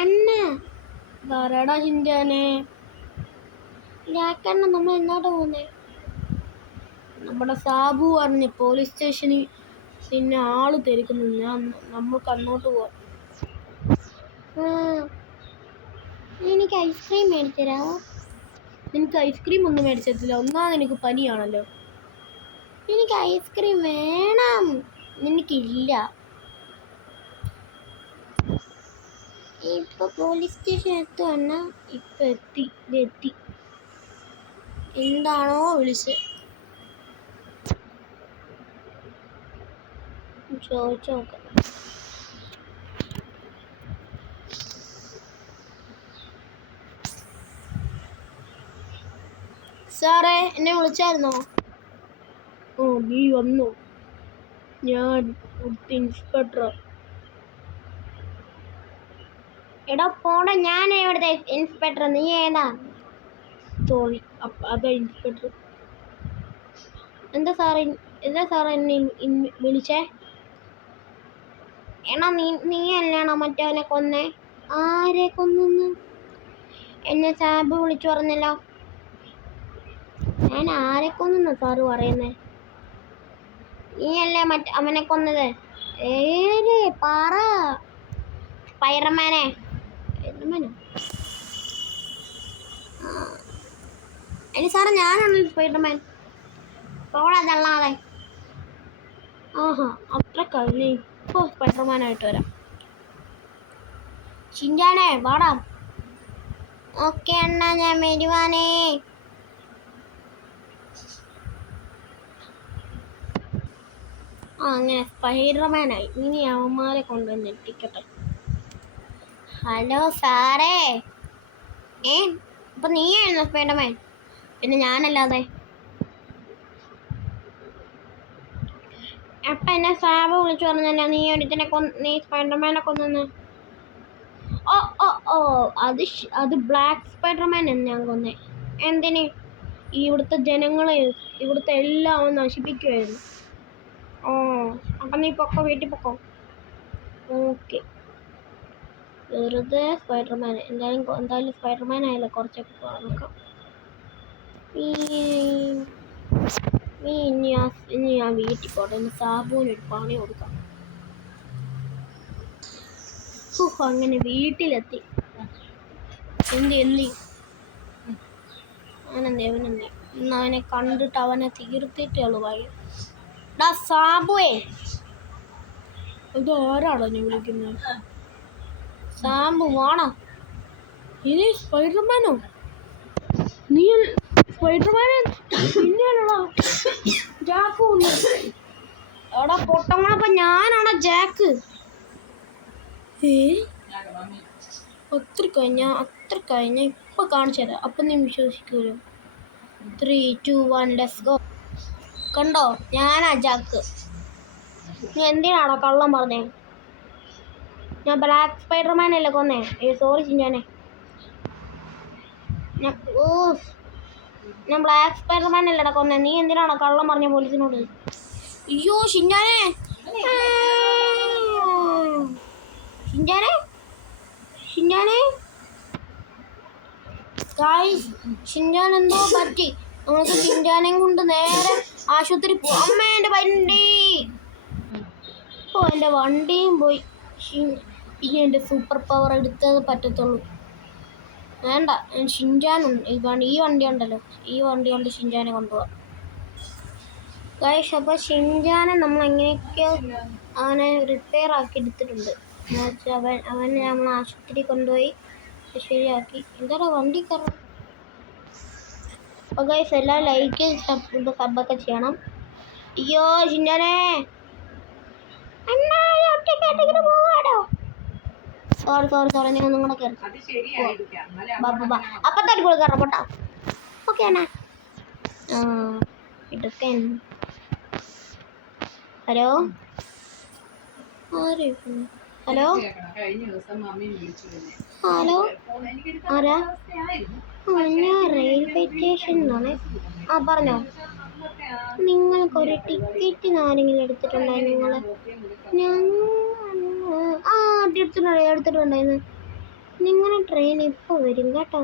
അണ്ണ ധാരാടാ ഷിൻചാനെ. ലാക്കണ്ണ നമ്മൾ എന്നോട്ട് പോകുന്നേ? നമ്മുടെ സാബു പറഞ്ഞ് പോലീസ് സ്റ്റേഷനിൽ പിന്നെ ആള് തിരക്കുന്നു. നമ്മൾക്ക് അങ്ങോട്ട് പോവാം. എനിക്ക് ഐസ്ക്രീം മേടിച്ചരാമോ? നിനക്ക് ഐസ്ക്രീം ഒന്നും മേടിച്ചിട്ടില്ല. ഒന്നാമത് എനിക്ക് പനിയാണല്ലോ. എനിക്ക് ഐസ്ക്രീം വേണം. നിനക്കില്ല. ഇപ്പൊ പോലീസ് സ്റ്റേഷൻ എത്തുവണ്ണ. ഇപ്പൊ എത്തി. എന്താണോ വിളിച്ചത് ചോദിച്ചു നോക്കാം. സാറേ, എന്നെ വിളിച്ചായിരുന്നോ? ഓ, നീ വന്നു. ഞാൻ ഇൻസ്പെക്ടർ. എടാ പോട, ഞാൻ ഇവിടുത്തെ ഇൻസ്പെക്ടർ. നീ ഏതാ? സോറി, അതാ ഇൻസ്പെക്ടർ. എന്താ സാറേ എന്നെ വിളിച്ചേ? എടാ നീ അല്ലാണോ മറ്റവനെ കൊന്നേ? ആരെ കൊന്നു? എന്നെ സാബ് വിളിച്ചു പറഞ്ഞല്ലോ. ഞാൻ ആരെ കൊന്നു സാറ് പറയുന്നേ? നീയല്ലേ അവനെ കൊന്നത്? പറ. സ്പൈഡർമാനോ? എനി സാറേ, ഞാനാണല്ലോ സ്പൈഡർമാൻ. പോടാ തള്ളാതെ. ആഹാ, അത്ര കഴിഞ്ഞ് ഇപ്പോൾ സ്പൈഡർമാനായിട്ട് വരാം. ഷിൻചാനെ വാടാ. ഓക്കെ അണ്ണാ, ഞാൻ വരുവാനേ. അങ്ങനെ സ്പൈഡർമാനായി. ഇനി അവന്മാരെ കൊണ്ടുവന്ന് എത്തിക്കട്ടെ. ഹലോ സാറേ. അപ്പൊ നീയായിരുന്നു സ്പൈഡർമാൻ? പിന്നെ ഞാനല്ലാതെ. അപ്പൊ എന്നെ സാബ് വിളിച്ചു പറഞ്ഞല്ലോ നീ സ്പൈഡർമാനെ കൊന്നു. ഓ, അത് ബ്ലാക്ക് സ്പൈഡർമാൻ എന്ന് ഞാൻ കൊന്നേ. എന്തിന്? ഇവിടുത്തെ ജനങ്ങളെ, ഇവിടുത്തെ എല്ലാം നശിപ്പിക്കുമായിരുന്നു. ഓ, അപ്പൊ നീ പൊക്കോ, വീട്ടിൽ പൊക്കോ. ഓക്കെ. വെറുതെ സ്പൈഡർമാൻ. എന്തായാലും സ്പൈഡർമാൻ ആയല്ലോ, കുറച്ചൊക്കെ നോക്കാം. ഇനി ഞാൻ വീട്ടിൽ പോട്ടെ. സാബുവിന് ഒരു പണി കൊടുക്കാം. അങ്ങനെ വീട്ടിലെത്തി. ഇന്ന് അവനെ കണ്ടിട്ട് അവനെ തീർത്തിട്ടേ ഉള്ളു കാര്യം. സാബുവേ, ഇത് ആരാണോ നീ വിളിക്കുന്നത്? സാബു വാണോ? ഇനി സ്പൈഡർമാനോ? നീ സ്പൈഡർമാനെ പിന്നെയാണോ ജാക്ക് ഒന്ന്? എടാ പൊട്ടങ്ങളപ്പ ഞാനാണോ ജാക്ക്? അത്ര കഴിഞ്ഞ ഇപ്പൊ കാണിച്ചു തരാം. അപ്പൊ നീ വിശ്വസിക്കൂലോ. 3, 2, 1 ലെറ്റ്സ് ഗോ. കണ്ടോ, ഞാനാ ജാക്ക്. നീ എന്തിനാണോ കള്ളം പറഞ്ഞേ? ഞാൻ ബ്ലാക്ക് സ്പൈഡർമാൻ അല്ലേ കൊന്നേ? സോറി ഷിൻചാനെ. ഞാൻ ബ്ലാക്ക് സ്പൈഡർമാൻ അല്ലടാ കൊന്നേ. നീ എന്തിനാണോ കള്ളം പറഞ്ഞ പോലീസിനോട്? അയ്യോ ഷിൻചാനെ. ഷിൻചാൻ എന്തോ പറ്റി. നമുക്ക് ഷിൻചാനെയും കൊണ്ട് നേരെ ആശുപത്രി പോവാം. അമ്മ, എൻ്റെ വണ്ടി. എൻ്റെ വണ്ടിയും പോയി. ഇനി എൻ്റെ സൂപ്പർ പവർ എടുത്തത് പറ്റത്തുള്ളൂ. വേണ്ട, ഷിൻചാനുണ്ട്. ഈ വണ്ടി ഉണ്ടല്ലോ, ഈ വണ്ടി കൊണ്ട് ഷിൻചാനെ കൊണ്ടുപോവാം. ഗൈസ്, അപ്പോൾ ഷിൻചാനെ നമ്മൾ എങ്ങനെയൊക്കെയോ അവനെ റിപ്പയർ ആക്കി എടുത്തിട്ടുണ്ട്. അവനെ നമ്മൾ ആശുപത്രി കൊണ്ടുപോയി ശരിയാക്കി. എന്താടാ വണ്ടി കയറണം. അപ്പോൾ ഗൈസ്, എല്ലാം ലൈക്ക് സബ്ബൊക്കെ ചെയ്യണം. അയ്യോ ഷിൻചാനെ, സോറി, നിങ്ങൾ നിങ്ങളുടെ കയറി അപ്പത്തടി കൂടെ കയറണം പോട്ടാ. ഓക്കെ അണ്ണാ. ഇതൊക്കെ ഹലോ ഹലോ ആരാ? ഞാൻ റെയിൽവേ സ്റ്റേഷനിലാണ്. പറഞ്ഞോ. നിങ്ങൾക്കൊരു ടിക്കറ്റിന് ആരെങ്കിലും എടുത്തിട്ടുണ്ടായിരുന്നു? എടുത്തിട്ടുണ്ടായിരുന്നു. നിങ്ങളുടെ ട്രെയിൻ ഇപ്പോൾ വരും കേട്ടോ.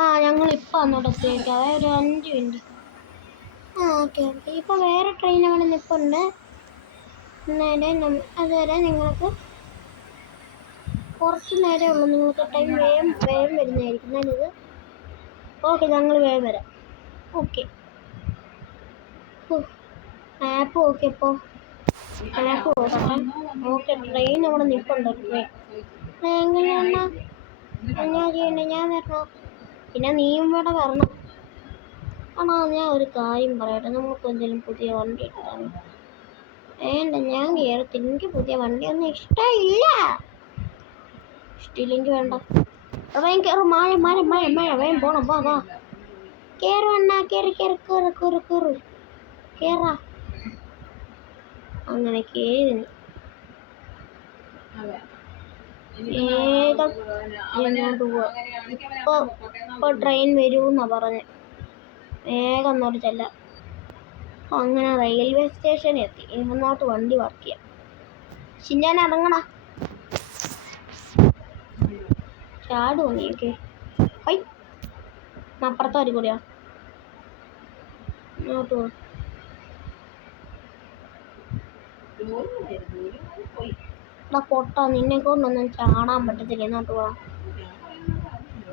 ആ ഞങ്ങളിപ്പോൾ അങ്ങോട്ട് എത്തിയേക്കാം, അതായത് ഒരു 5 മിനിറ്റ്. ആ ഓക്കെ ഓക്കെ. ഇപ്പോൾ വേറെ ട്രെയിൻ അവിടെ നിൽപ്പുണ്ട്. അതുവരെ നിങ്ങൾക്ക് കുറച്ച് നേരമേ ഉള്ളൂ, നിങ്ങൾക്ക് ടൈം വേഗം വേഗം വരുന്നതായിരിക്കും നല്ലത്. ഓക്കെ ഞങ്ങൾ വേഗം വരാം. ഓക്കെ മാപ്പ് ഓക്കെ. ഇപ്പോൾ മാപ്പ് നോക്കാം. ഓക്കെ ട്രെയിൻ അവിടെ നിൽപ്പുണ്ട്. ട്രെയിൻ എങ്ങനെയാണ് എന്നാ ചെയ്യണ്ടേ? ഞാൻ വരണോ? പിന്നെ നീയും കൂടെ വരണം. ആണോ? ഞാൻ ഒരു കാര്യം പറയട്ടെ, നമുക്ക് എന്തെങ്കിലും പുതിയ വണ്ടി എടുത്താണ്. വേണ്ട ഞാൻ കയറത്തില്ല, എനിക്ക് പുതിയ വണ്ടിയൊന്നും ഇഷ്ടമില്ല. ഇഷ്ടമില്ലെങ്കിൽ വേണ്ട. വേഗം കയറും. മഴ മഴ മഴ മഴ വേഗം പോണം. വാ വാ കയറുവണ്ണ, കയറി കയറി കയറി കയറി കയറി കയറാ. അങ്ങനെ കയറി വേഗം ഇങ്ങോട്ട് പോവാ. ഇപ്പോൾ ട്രെയിൻ വരുമെന്നാ പറഞ്ഞത്. വേഗം അങ്ങോട്ട് ചെല്ലാം. അങ്ങനെ റെയിൽവേ സ്റ്റേഷനിൽ എത്തി. ഇങ്ങോട്ട് വണ്ടി വർക്ക് ചെയ്യാം. ഷിൻജാൻ ഇറങ്ങണ. ചാടുമോ നീക്ക്? ഹൈ അപ്പുറത്തെ വരി കൂടിയാ ഇങ്ങോട്ട് പോ. പൊട്ടാ, നിന്നെ കൊണ്ടൊന്നും ചാടാൻ പറ്റത്തില്ല. ഇങ്ങോട്ട് പോവാ.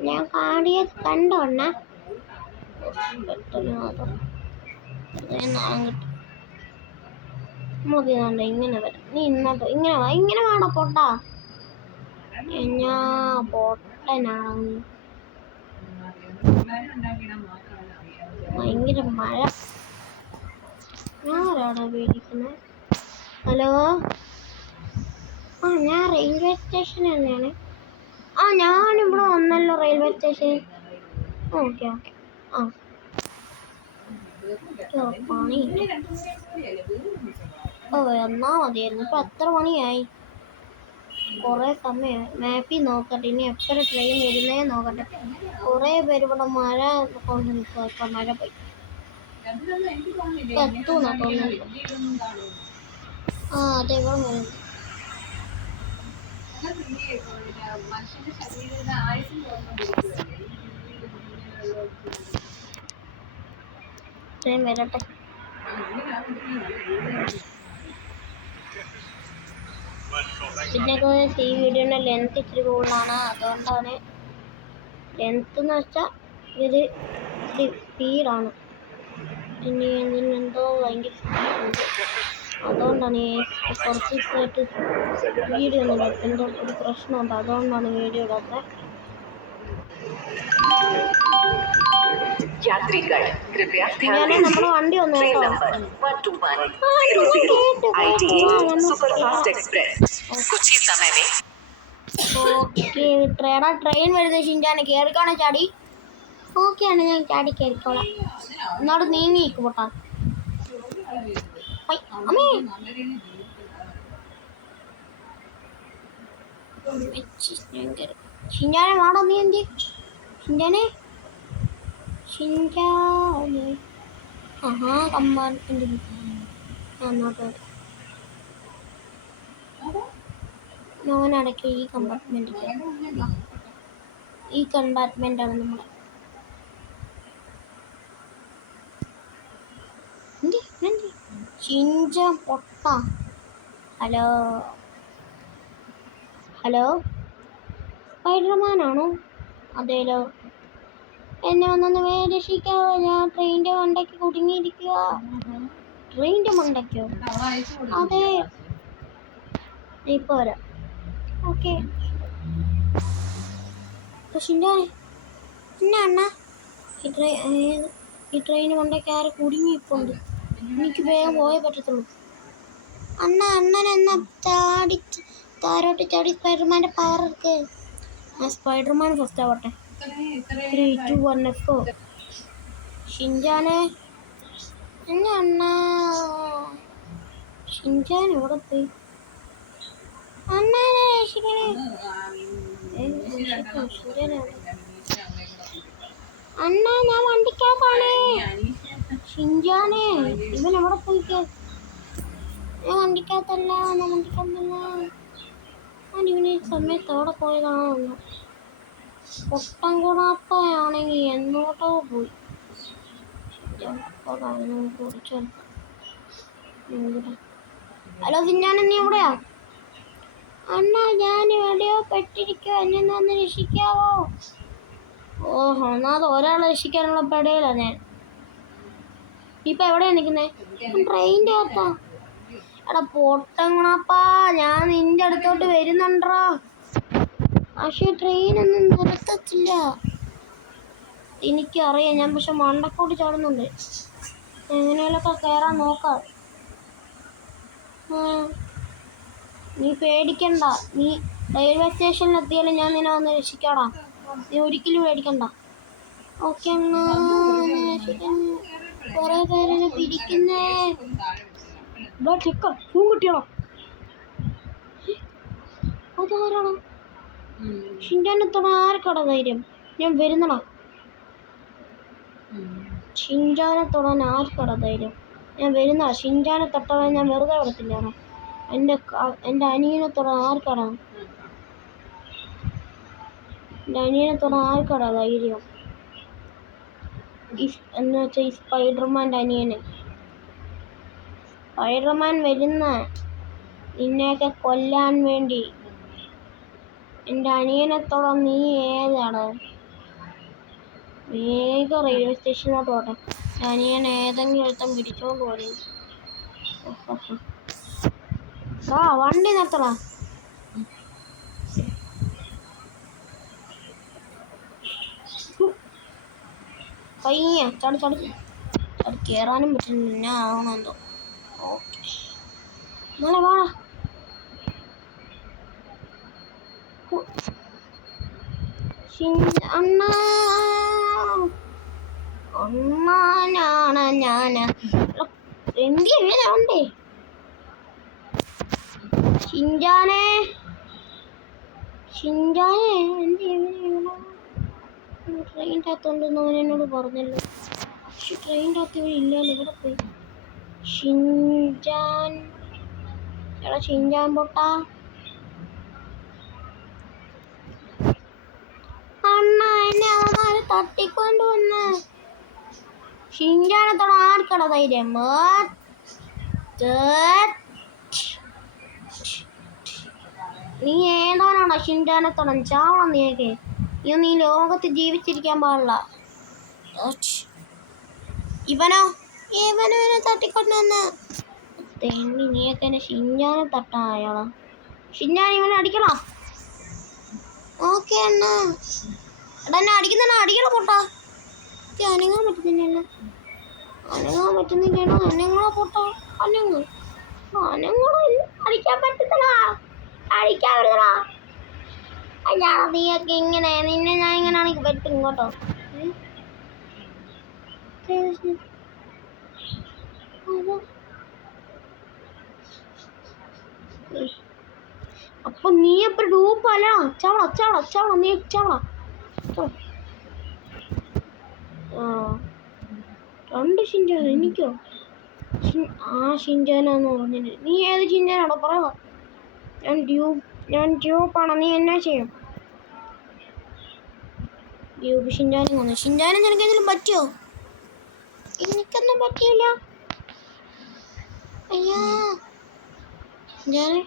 ഞാൻ കാടിയത് കണ്ടോണ്ണ. പെട്ടെന്ന് മാത്രം നാളെ കിട്ടും. നമുക്ക് ഇതാണ്ട് ഇങ്ങനെ വരാം. നീ ഇന്നോട്ട് ഇങ്ങനെ വാ. ഇങ്ങനെ വേണോ പൊട്ടാ? ഞാൻ പൊട്ടനാണ്. ഭയങ്കര മഴ. ആരാടാ പേടിക്കുന്നത്? ഹലോ. ആ ഞാൻ റെയിൽവേ സ്റ്റേഷൻ തന്നെയാണ്. ആ ഞാനിവിടെ വന്നല്ലോ റെയിൽവേ സ്റ്റേഷൻ. Okay okay. ആ പണിയുണ്ട്. ഓ എന്നാ മതിയായിരുന്നു. ഇപ്പം എത്ര മണിയായി? കുറേ സമയമായി. മാപ്പിൽ നോക്കട്ടെ ഇനി എത്ര ട്രെയിൻ വരുന്നേ നോക്കട്ടെ. കുറേ പേര് ഇവിടെ മഴ കൊണ്ട് നിൽക്കുക. ഇപ്പം മഴ പോയി എത്തുന്നാ തോന്നുന്നു. ആ അതെ ഇവിടെ വരുന്നു. ട്രെയിൻ വരട്ടെ. പിന്നെ ഈ വീഡിയോയുടെ ലെങ്ത് ഇച്ചിരി കൂടുതലാണ്. അതുകൊണ്ടാണ് ലെങ്ത് എന്ന് വെച്ചാൽ ഇത് ഇച്ചിരി സ്പീഡാണ്. ഇനി ഇതിനെന്തോ ഭയങ്കര സ്പീഡുണ്ട്. അതുകൊണ്ടാണ് കുറച്ച് ദിവസമായിട്ട് വീഡിയോ ഒന്നും ഇടാത്തത്. എന്തോ ഒരു പ്രശ്നമുണ്ട്, അതുകൊണ്ടാണ് വീഡിയോ ഇടാത്തത്. നമ്മുടെ വണ്ടി വന്നു കേട്ടോ. ട്രെയിൻ വരുന്നത് ഷിൻജാനെ കയറിക്കാണോ ചാടി? ഓക്കെയാണ് ഞാൻ ചാടി കയറിക്കോളാം. എന്നോട് നീങ്ങി പോട്ടാ. അമ്മേ ഷിൻജാനെ വാടാ. നീ എന്ത് ഷിൻജാനെ? ഷിൻജാനെ ആഹാ കമ്പാർട്ട്മെന്റ് അങ്ങോട്ട് ഞാനടയ്ക്ക്. ഈ കമ്പാർട്ട്മെന്റ് ഈ കമ്പാർട്ട്മെന്റാണ് നമ്മുടെ. ഷിൻജാൻ പൊട്ട. ഹലോ ഹലോ സ്പൈഡർമാനാണോ? അതേലോ. എന്നെ ഒന്നൊന്ന് രക്ഷിക്കാവോ? ഞാൻ ട്രെയിനിൻ്റെ മണ്ടയ്ക്ക് കുടുങ്ങിയിരിക്കുക. ട്രെയിനിൻ്റെ മണ്ടയ്ക്കോ? അതെ ഇപ്പോൾ വരാം. ഓക്കെ ഷിൻജാനെ എന്നാ അണ്ണ ഈ ട്രെയിൻ മണ്ടയ്ക്ക് ആരെ കുടുങ്ങിയിപ്പോണ്ട്. എനിക്ക് വേഗം പോയേ പറ്റത്തുള്ളൂ. അണ്ണൻ എന്നാ താരോട്ട് ചാടി സ്പൈഡർമാൻ്റെ പവർ ഇருக்கு. ആ സ്പൈഡർമാൻ ഫസ്റ്റ് ആവട്ടെ. 3, 2, 1 let's go. ഷിൻജാനെ എന്നാ അണ്ണ ഷിൻജാൻ എവിടെ പോയി? അണ്ണാനെ രക്ഷിക്കണേ. അണ്ണാ ഞാൻ വണ്ടിക്കകത്താണേ. ഷിൻജാനെ ഇവൻ എവിടെ പോയിക്കേ? ഞാൻ വണ്ടിക്കകത്തല്ല. ഞാൻ ഇവന് ഈ സമയത്ത് എവിടെ പോയതാണെന്ന്. പൊട്ടൻകുണാപ്പയാണെങ്കിൽ എന്നോട്ടോ പോയി. ഹലോ സിഞ്ഞാൻ, നീ എവിടെയാ? അണ്ണാ ഞാൻ എവിടെയോ പെട്ടിരിക്കുക, എന്നെ ഒന്ന് രക്ഷിക്കാവോ? ഓഹോ, എന്നാൽ ഒരാളെ രക്ഷിക്കാനുള്ള പെടയിലാ ഞാൻ. ഇപ്പൊ എവിടെയാ നിൽക്കുന്നേ? ട്രെയിനിൻ്റെ അകത്താ. എടാ പൊട്ടങ്ങണപ്പാ, ഞാൻ നിന്റെ അടുത്തോട്ട് വരുന്നുണ്ടാ. പക്ഷെ ട്രെയിനൊന്നും നിർത്തത്തില്ല. എനിക്കറിയാം, ഞാൻ പക്ഷെ മണ്ടക്കോട്ട് ചാടുന്നുണ്ട്. എങ്ങനെയൊക്കെ കയറാൻ നോക്കാം. നീ പേടിക്കണ്ട. നീ റെയിൽവേ സ്റ്റേഷനിൽ എത്തിയാലും ഞാൻ നിന്നെ വന്ന് രക്ഷിക്കാടാ. നീ ഒരിക്കലും പേടിക്കണ്ട. ഓക്കെ എന്നാ, കുറെ പേരെ പിടിക്കുന്നേ. കിട്ടിയോ? അതാരാണോ? ഷിൻജാനത്തോടെ ആർക്കടാ ധൈര്യം? ഞാൻ വരുന്നടാ. ഷിൻജാനെ ആർക്കടാ ധൈര്യം? ഞാൻ വരുന്ന. ഷിൻജാനെ തൊട്ടവൻ ഞാൻ വെറുതെ വിടത്തില്ലാണോ? എൻ്റെ അനിയനത്തോടെ ആർക്കടാ? എൻ്റെ അനിയനത്തോടെ ആർക്കടാ ധൈര്യം? എന്ന് വെച്ചാൽ ഈ സ്പൈഡർമാൻ്റെ അനിയന്. സ്പൈഡർമാൻ വരുന്ന നിന്നെയൊക്കെ കൊല്ലാൻ വേണ്ടി. എൻ്റെ അനിയനത്തോടെ നീ ഏതാണ്? വേഗം റെയിൽവേ സ്റ്റേഷനിലോട്ട് പോട്ടെ. അനിയൻ ഏതെങ്കിലും ഒരുത്തം പിടിച്ചോണ്ട് പോയി. വണ്ടി നിർത്തടാ. പയ്യ ചടി കയറാനും പറ്റുന്നില്ല. ഞാൻ ആവണമെന്തോ. ഓക്കെ, നാളെ വാടാ. അണ്ണാനാണ് ഞാന്. എന്തുണ്ടേ ഷിൻജാനെ? ട്രെയിനിൻ്റെ അകത്തുണ്ടെന്ന് അവൻ എന്നോട് പറഞ്ഞല്ലോ. പക്ഷെ ട്രെയിനിൻ്റെ അകത്ത് ഇല്ലല്ലോ. ഇവിടെ പോയി ഷിൻജാൻ. എടാ ഷിൻജാൻ പൊട്ടാ. അണ്ണ എന്നെ അവന്മാര് തട്ടിക്കൊണ്ട് വന്ന്. ഷിൻജാനത്തോടെ ആർക്കട ധൈര്യം? നീ ഏതാണോ ഷിൻജാനത്തോടെ? ചാവണം നീയൊക്കെ. നീ ലോകത്ത് ജീവിച്ചിരിക്കാൻ പാടില്ല. ഇവനോ എന്നെ തട്ടിക്കൊണ്ട് വന്ന്. തെണ്ണി, നീയൊക്കെ എന്നെ ഷിൻജാനെ തട്ടാ അയാളാ. ഷിൻജാൻ ഇവനെ അടിക്കണോ? ഓക്കെ അണ്ണാ. എടാ എന്നെ അടിക്കുന്ന അടിക്കണ പൊട്ടാ. അനങ്ങാൻ പറ്റുന്നില്ലല്ലോ. അനങ്ങാ പൊട്ടാ. അനങ്ങൂടെ അടിക്കാൻ പറ്റത്തില്ല. അടിക്കാൻ പറ്റത്തില്ല. അയ്യാ നീയൊക്കെ ഇങ്ങനെ. നിന്നെ ഞാൻ ഇങ്ങനെയാണെങ്കിൽ പറ്റും കേട്ടോ. അപ്പൊ നീ എപ്പോ ഡൂപ്പല്ല. ചവള നീ ചവള. രണ്ട് ഷിൻജാൻ. എനിക്കോ? ഷിൻജാനാന്ന് പറഞ്ഞിട്ട്. നീ ഏത് ഷിൻജാനാണോ പറയാ? ഞാൻ ഡ്യൂപ്പാണ്. നീ എന്നാ ചെയ്യും? ഡ്യൂപ്പ് ഷിൻജാനും വന്നു. ഷിൻജാനും നിനക്ക് എന്തെങ്കിലും പറ്റിയോ? എനിക്കൊന്നും പറ്റിയില്ല. അയ്യാ ഷിൻജാനെ,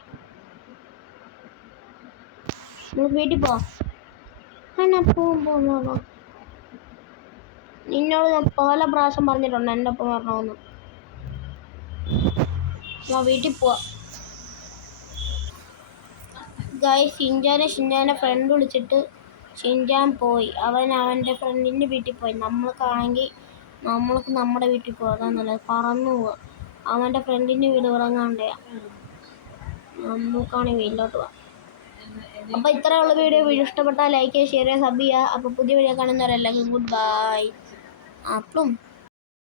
നമുക്ക് വീട്ടിൽ പോവാം. എന്നാ പോവാം. നിന്നോട് ഞാൻ പല പ്രാവശ്യം പറഞ്ഞിട്ടുണ്ട് എൻ്റെ ഒപ്പം വരണമെന്ന്. ഞാൻ വീട്ടിൽ പോവാം. ഷിൻജാനെ ഫ്രണ്ട് വിളിച്ചിട്ട് ഷിൻജാൻ പോയി. അവൻ്റെ ഫ്രണ്ടിൻ്റെ വീട്ടിൽ പോയി. നമ്മൾക്ക് നമ്മുടെ വീട്ടിൽ പോവാം. അതാ നല്ലത്. പറന്നു പോവാം. അവൻ്റെ ഫ്രണ്ടിൻ്റെ വീട് ഉറങ്ങാണ്ടയാ. നമുക്കാണെങ്കിൽ വീട്ടിലോട്ട് പോവാം. അപ്പോൾ ഇത്രയുള്ള വീഡിയോ ഇഷ്ടപ്പെട്ടാൽ ലൈക്ക് ചെയ്യുക, ഷെയർ ചെയ്യുക, സബ് ചെയ്യുക. അപ്പോൾ പുതിയ വീഡിയോ കാണുന്നവരെല്ലാവർക്കും ഗുഡ് ബൈ. അപ്പം